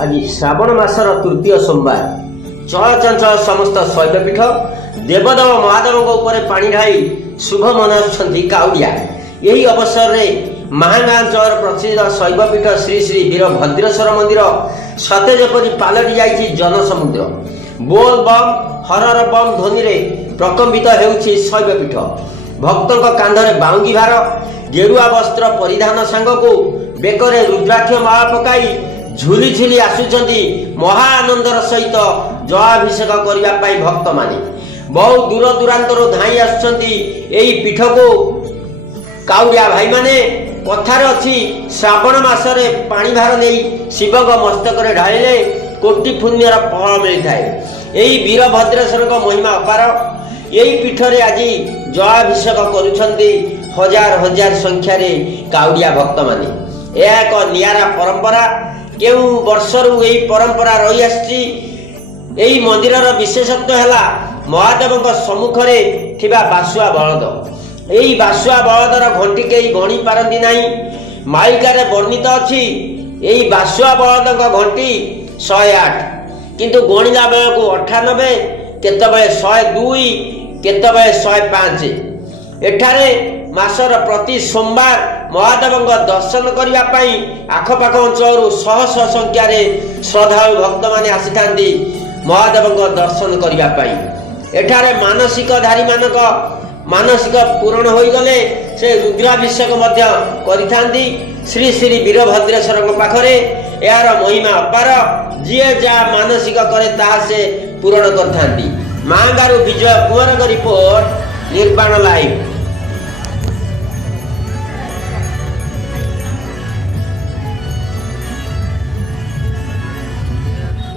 आज श्रावण मासर तृतीय सोमवार चलचंचल समस्त शैवपीठ देवदेव महादेव पानी ढाई शुभ मनाउछंती काउडिया। यही अवसर में महागांचल प्रसिद्ध शैवपीठ श्री श्री वीरभद्रेश्वर मंदिर सते जेपरी पालटि जाइछि जनसमुद्र। बोल बम हरर बम ध्वनि रे प्रकम्पित हेउछि शैवपीठ। भक्तों कांधरे बाउंगी भार गेरुआ वस्त्र परिधान सांगको बेकरे रुद्राक्ष माला पकाई झुली झुली आसुचंती महाआनंदर सहित जलाभिषेक करबा पई भक्त माने बहुत दूर दूरांतर धाई आसुचंती एई पीठ को। काउडिया भाई माने कथार अच्छी श्रावण मासरे पानी भार नहीं शिवक मस्तक ढाइले कोटि पुण्यर फल मिलता है। यही वीरभद्रेश्वर महिमा अपार। यही पीठ रे आज जलाभिषेक करुछंती हजार हजार संख्यार काउडिया भक्त माने। यह एक नियारा परंपरा। केउ वर्षरु यही परंपरा रही आछि। यही मंदिरर विशेषत्व है महादेव सम्मुख में थिबा बासुआ बलद। यही बासुआ बलदर घंटी कई गणी पारती नहीं। मालिकारे वर्णित अच्छी यही बासुआ बलद घंटी 108 किंतु गणिला बेल को 98 केतबे 102 केतबे 105। एठारे मासर प्रति सोमवार महादेव दर्शन करने आखपाख अंचल शह शह संख्यार श्रद्धालु भक्त माने आसी महादेव दर्शन करने। एठारे मानसिकधारी मानक मानसिक पूरण हो गले से रुद्राभिषेक करिथांती। श्री श्री वीरभद्रेश्वर पाखरे यार महिमा अपार। जीए जा मानसिक करे ता से पूरण करथांती। मांगारू विजय कुमार रिपोर्ट निर्वाण लाइव।